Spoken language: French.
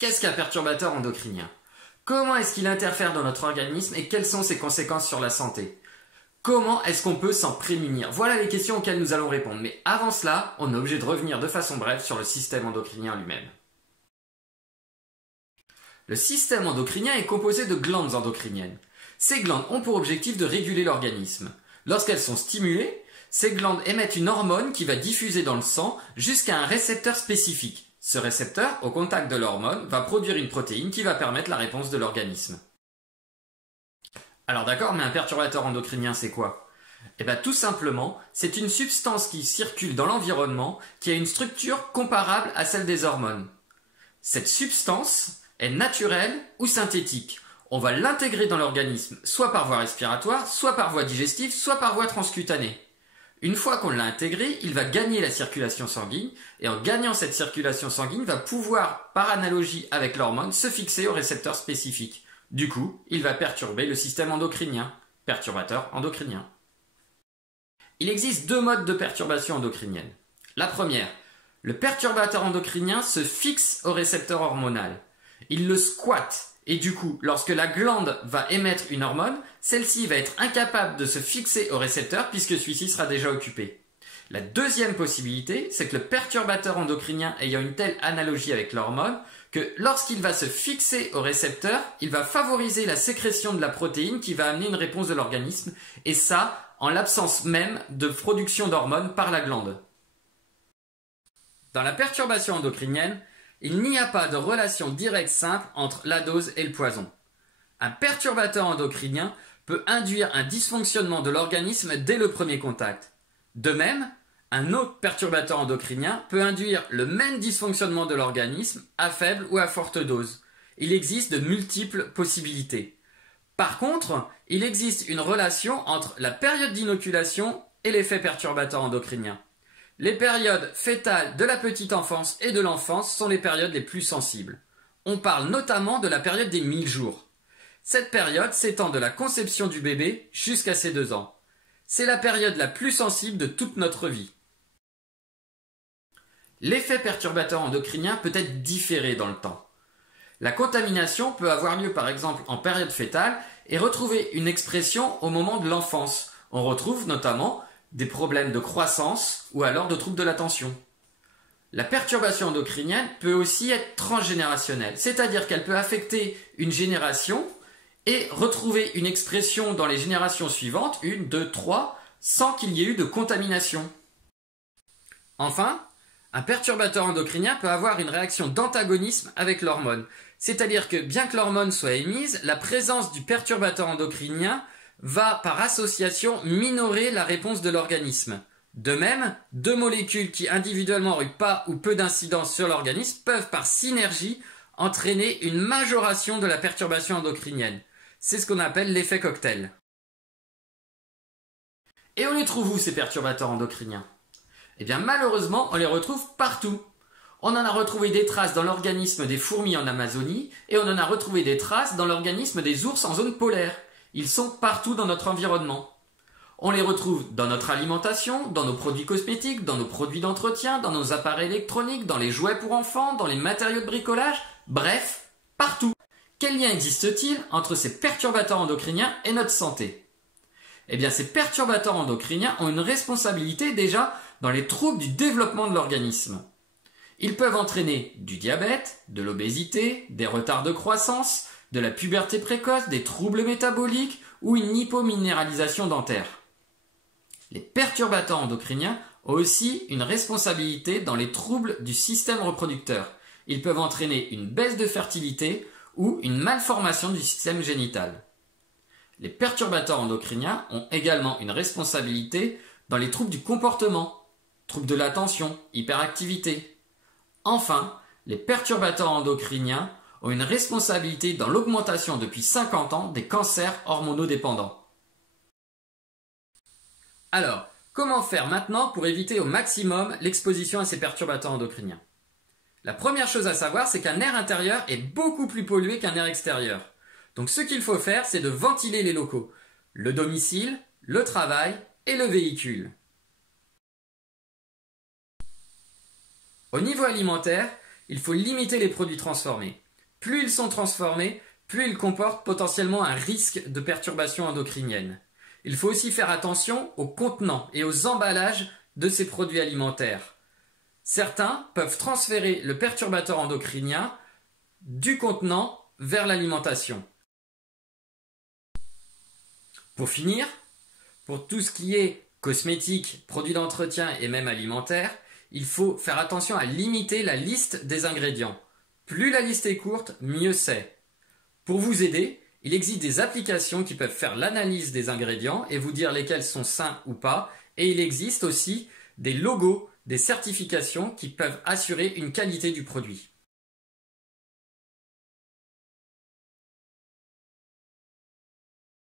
Qu'est-ce qu'un perturbateur endocrinien? Comment est-ce qu'il interfère dans notre organisme et quelles sont ses conséquences sur la santé? Comment est-ce qu'on peut s'en prémunir? Voilà les questions auxquelles nous allons répondre. Mais avant cela, on est obligé de revenir de façon brève sur le système endocrinien lui-même. Le système endocrinien est composé de glandes endocriniennes. Ces glandes ont pour objectif de réguler l'organisme. Lorsqu'elles sont stimulées, ces glandes émettent une hormone qui va diffuser dans le sang jusqu'à un récepteur spécifique. Ce récepteur, au contact de l'hormone, va produire une protéine qui va permettre la réponse de l'organisme. Alors d'accord, mais un perturbateur endocrinien, c'est quoi? Eh bien tout simplement, c'est une substance qui circule dans l'environnement qui a une structure comparable à celle des hormones. Cette substance est naturelle ou synthétique. On va l'intégrer dans l'organisme, soit par voie respiratoire, soit par voie digestive, soit par voie transcutanée. Une fois qu'on l'a intégré, il va gagner la circulation sanguine, et en gagnant cette circulation sanguine, va pouvoir, par analogie avec l'hormone, se fixer au récepteur spécifique. Du coup, il va perturber le système endocrinien, perturbateur endocrinien. Il existe deux modes de perturbation endocrinienne. La première, le perturbateur endocrinien se fixe au récepteur hormonal. Il le squatte. Et du coup, lorsque la glande va émettre une hormone, celle-ci va être incapable de se fixer au récepteur puisque celui-ci sera déjà occupé. La deuxième possibilité, c'est que le perturbateur endocrinien ayant une telle analogie avec l'hormone, que lorsqu'il va se fixer au récepteur, il va favoriser la sécrétion de la protéine qui va amener une réponse de l'organisme, et ça, en l'absence même de production d'hormones par la glande. Dans la perturbation endocrinienne, il n'y a pas de relation directe simple entre la dose et le poison. Un perturbateur endocrinien peut induire un dysfonctionnement de l'organisme dès le premier contact. De même, un autre perturbateur endocrinien peut induire le même dysfonctionnement de l'organisme à faible ou à forte dose. Il existe de multiples possibilités. Par contre, il existe une relation entre la période d'inoculation et l'effet perturbateur endocrinien. Les périodes fœtales de la petite enfance et de l'enfance sont les périodes les plus sensibles. On parle notamment de la période des 1000 jours. Cette période s'étend de la conception du bébé jusqu'à ses 2 ans. C'est la période la plus sensible de toute notre vie. L'effet perturbateur endocrinien peut être différé dans le temps. La contamination peut avoir lieu par exemple en période fœtale et retrouver une expression au moment de l'enfance. On retrouve notamment des problèmes de croissance ou alors de troubles de l'attention. La perturbation endocrinienne peut aussi être transgénérationnelle, c'est-à-dire qu'elle peut affecter une génération et retrouver une expression dans les générations suivantes, 1, 2, 3, sans qu'il y ait eu de contamination. Enfin, un perturbateur endocrinien peut avoir une réaction d'antagonisme avec l'hormone, c'est-à-dire que bien que l'hormone soit émise, la présence du perturbateur endocrinien va par association minorer la réponse de l'organisme. De même, deux molécules qui individuellement n'ont pas ou peu d'incidence sur l'organisme peuvent par synergie entraîner une majoration de la perturbation endocrinienne. C'est ce qu'on appelle l'effet cocktail. Et on les trouve où ces perturbateurs endocriniens? Eh bien malheureusement, on les retrouve partout. On en a retrouvé des traces dans l'organisme des fourmis en Amazonie et on en a retrouvé des traces dans l'organisme des ours en zone polaire. Ils sont partout dans notre environnement. On les retrouve dans notre alimentation, dans nos produits cosmétiques, dans nos produits d'entretien, dans nos appareils électroniques, dans les jouets pour enfants, dans les matériaux de bricolage, bref, partout. Quel lien existe-t-il entre ces perturbateurs endocriniens et notre santé? Eh bien, ces perturbateurs endocriniens ont une responsabilité déjà dans les troubles du développement de l'organisme. Ils peuvent entraîner du diabète, de l'obésité, des retards de croissance, de la puberté précoce, des troubles métaboliques ou une hypominéralisation dentaire. Les perturbateurs endocriniens ont aussi une responsabilité dans les troubles du système reproducteur. Ils peuvent entraîner une baisse de fertilité ou une malformation du système génital. Les perturbateurs endocriniens ont également une responsabilité dans les troubles du comportement, troubles de l'attention, hyperactivité. Enfin, les perturbateurs endocriniens ont une responsabilité dans l'augmentation depuis 50 ans des cancers hormonodépendants. Alors, comment faire maintenant pour éviter au maximum l'exposition à ces perturbateurs endocriniens? La première chose à savoir, c'est qu'un air intérieur est beaucoup plus pollué qu'un air extérieur. Donc ce qu'il faut faire, c'est de ventiler les locaux, le domicile, le travail et le véhicule. Au niveau alimentaire, il faut limiter les produits transformés. plus ils sont transformés, plus ils comportent potentiellement un risque de perturbation endocrinienne. Il faut aussi faire attention aux contenants et aux emballages de ces produits alimentaires. Certains peuvent transférer le perturbateur endocrinien du contenant vers l'alimentation. Pour finir, pour tout ce qui est cosmétiques, produits d'entretien et même alimentaire, il faut faire attention à limiter la liste des ingrédients. Plus la liste est courte, mieux c'est. Pour vous aider, il existe des applications qui peuvent faire l'analyse des ingrédients et vous dire lesquels sont sains ou pas. Et il existe aussi des logos, des certifications qui peuvent assurer une qualité du produit.